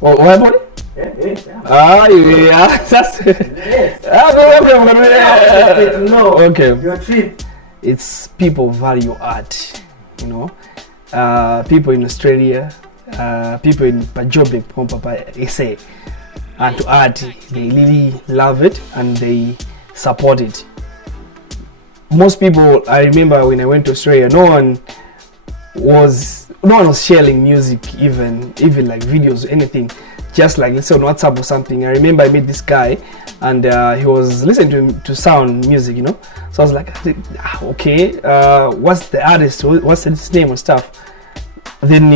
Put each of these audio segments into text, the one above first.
What happened? Yeah, that's No. Okay. Your trip. It's people value art, you know. People in Australia, people in Pajobe, Papa, SA, and to art, they really love it and they support it. Most people, I remember when I went to Australia, no one was sharing music, even like videos or anything, just like let's say on WhatsApp or something. I remember I met this guy and he was listening to sound music, you know. So I was like, okay, what's the artist, what's his name and stuff. Then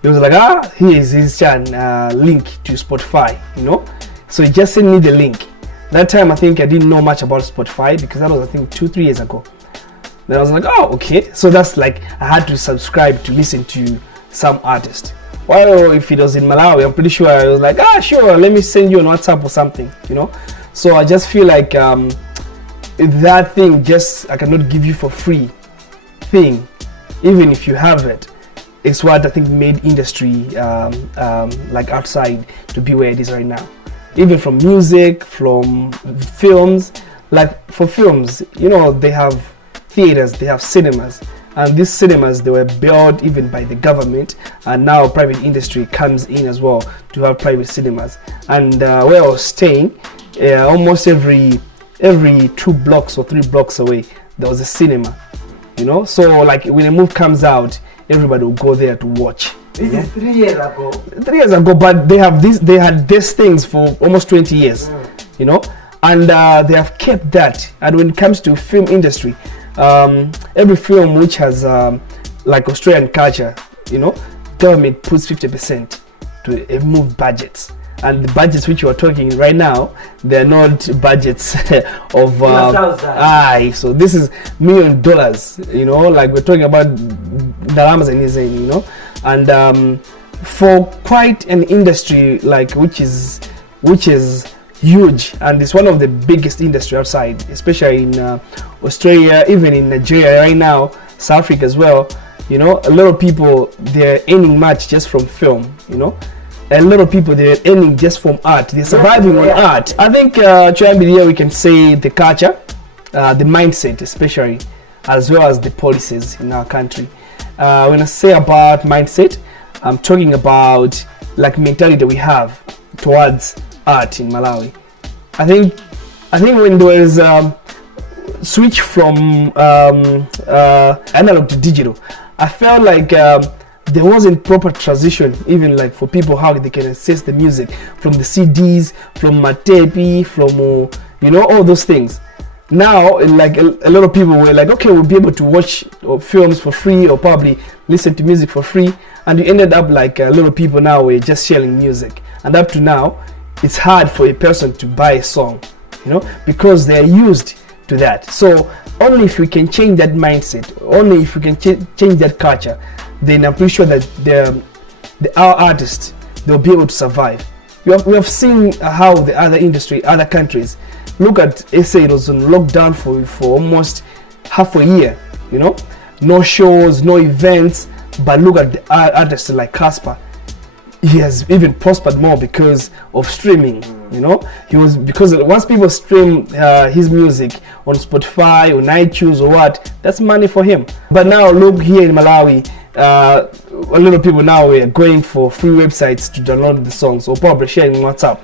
he was like, here's his link to Spotify, you know. So he just sent me the link. That time I think I didn't know much about Spotify because that was I think 2-3 years ago. Then I was like, oh, okay. So that's like I had to subscribe to listen to some artist. Well, if it was in Malawi, I'm pretty sure I was like, sure, let me send you on WhatsApp or something, you know. So I just feel like that thing just I cannot give you for free thing, even if you have it. It's what I think made industry like outside to be where it is right now. Even from music, from films, like for films, you know, they have theaters, they have cinemas, and these cinemas, they were built even by the government, and now private industry comes in as well to have private cinemas. And where I was staying, almost every 2 blocks or 3 blocks away there was a cinema, you know. So like when a movie comes out, everybody will go there to watch. This is 3 years ago. 3 years ago, but they had these things for almost 20 years, you know, and they have kept that. And when it comes to film industry, every film which has like Australian culture, you know, government puts 50% to move budgets. And the budgets which you are talking right now, they're not budgets of so this is $1 million, you know, like we're talking about daramas and Nizen, you know. And for quite an industry like which is huge, and it's one of the biggest industry outside, especially in Australia, even in Nigeria right now, South Africa as well, you know. A lot of people, they're earning much just from film, you know. A lot of people, they're earning just from art, they're surviving on art. I think here we can say the culture, the mindset especially, as well as the policies in our country. When I say about mindset, I'm talking about like mentality that we have towards art in Malawi. I think when there is switch from analog to digital, I felt like there wasn't proper transition, even like for people how they can access the music from the CDs, from Matepi, from you know, all those things. Now, like a lot of people were like, okay, we'll be able to watch films for free or probably listen to music for free, and you ended up like a lot of people now were just sharing music, and up to now it's hard for a person to buy a song, you know, because they're used to that. So only if we can change that mindset, only if we can change that culture, then I'm pretty sure that our artists, they'll be able to survive. We have seen how the other industry, other countries, look at SA, it was on lockdown for almost half a year, you know, no shows, no events, but look at the artists like Casper. He has even prospered more because of streaming, you know. Because once people stream his music on Spotify, on iTunes or what, that's money for him. But now look here in Malawi, a lot of people now are going for free websites to download the songs or probably sharing on WhatsApp.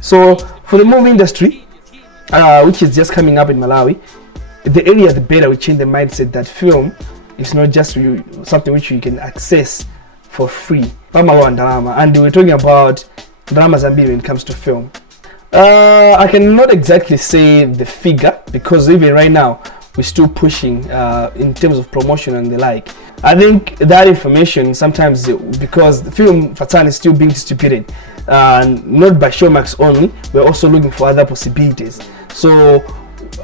So for the movie industry, which is just coming up in Malawi, the earlier the better we change the mindset that film is not just something which you can access for free. And we're talking about drama Zambia when it comes to film. I cannot exactly say the figure because even right now we're still pushing in terms of promotion and the like. I think that information sometimes, because the film Fatsani is still being distributed, not by SHOWMAX only, we're also looking for other possibilities. So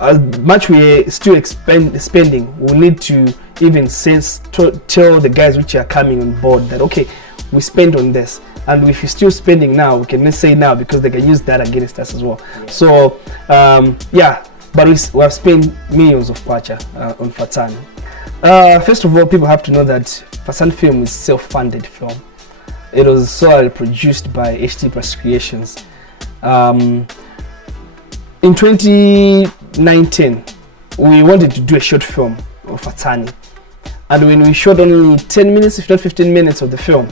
as much we're still spending, we need to even tell the guys which are coming on board that okay, we spend on this, and if you're still spending now, we can say now because they can use that against us as well. So yeah, but we have spent millions of kwacha on Fatsani. First of all, people have to know that Fatsani film is self-funded film. it was solely produced by HT Press Creations. In 2019, we wanted to do a short film of Fatsani, and when we shot only 10 minutes, if not 15 minutes of the film,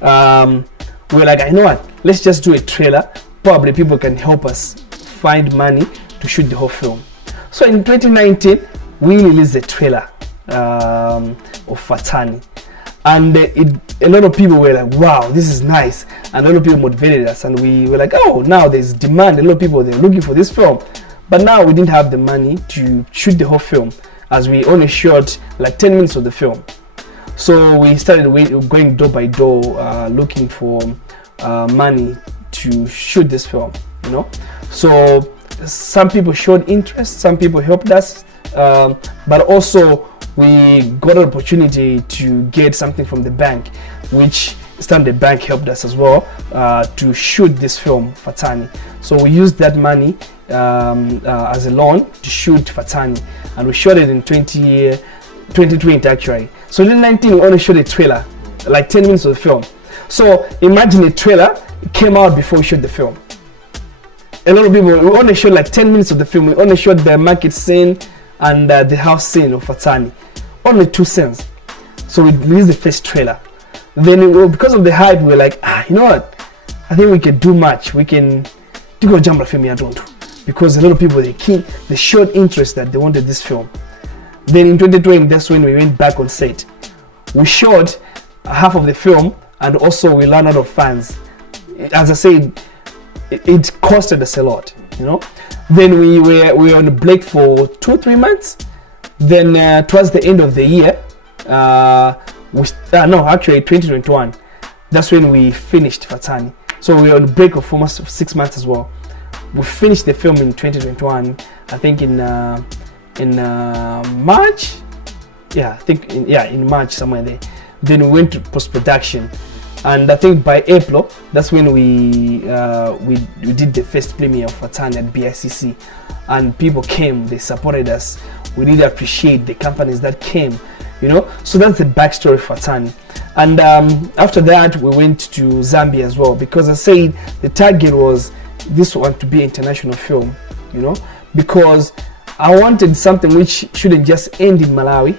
we were like, I know what, let's just do a trailer. Probably people can help us find money to shoot the whole film. So in 2019, we released the trailer of Fatsani, and a lot of people were like, wow, this is nice, and a lot of people motivated us, and we were like, oh, now there's demand. A lot of people, they're looking for this film. But now we didn't have the money to shoot the whole film, as we only shot like 10 minutes of the film. So we started going door by door, looking for money to shoot this film, you know. So some people showed interest, some people helped us, but also we got an opportunity to get something from the bank, which Standard Bank helped us as well to shoot this film, Fatsani. So we used that money as a loan to shoot Fatsani, and we shot it in 2020 actually. So in 2019 we only shot a trailer, like 10 minutes of the film. So imagine a trailer came out before we shot the film. A lot of people, we only shot like 10 minutes of the film. We only shot the market scene and the house scene of Fatsani, only 2 scenes. So we released the first trailer. Then because of the hype, we were like, you know what, I think we can do much. We can do a jump film here, don't, because a lot of people, they showed interest that they wanted this film. Then in 2020, that's when we went back on set. We shot half of the film, and also we learned out of fans. As I said, it costed us a lot, you know. Then we were on break for 2-3 months. Then towards the end of the year, actually 2021, that's when we finished Fatsani. So we were on break of almost 6 months as well. We finished the film in 2021, I think in March. Yeah, I think in March, somewhere there. Then we went to post-production, and I think by April, that's when we did the first premiere of Fatsani at BICC, and people came, they supported us. We really appreciate the companies that came, you know. So that's the backstory of Fatsani. And after that, we went to Zambia as well, because I said the target was this one to be an international film, you know, because I wanted something which shouldn't just end in Malawi,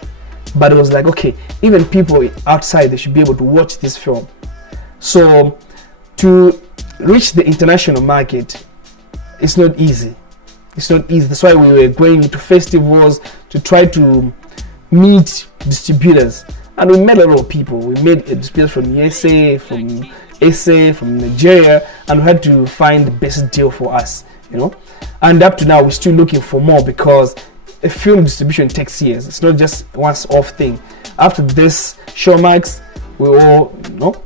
but it was like, okay, even people outside, they should be able to watch this film. So to reach the international market, it's not easy. It's not easy. That's why we were going to festivals to try to meet distributors, and we met a lot of people. We met distributors from USA, from SA, from Nigeria, and we had to find the best deal for us, you know. And up to now, we're still looking for more, because a film distribution takes years. It's not just once-off thing. After this SHOWMAX, we all, you know,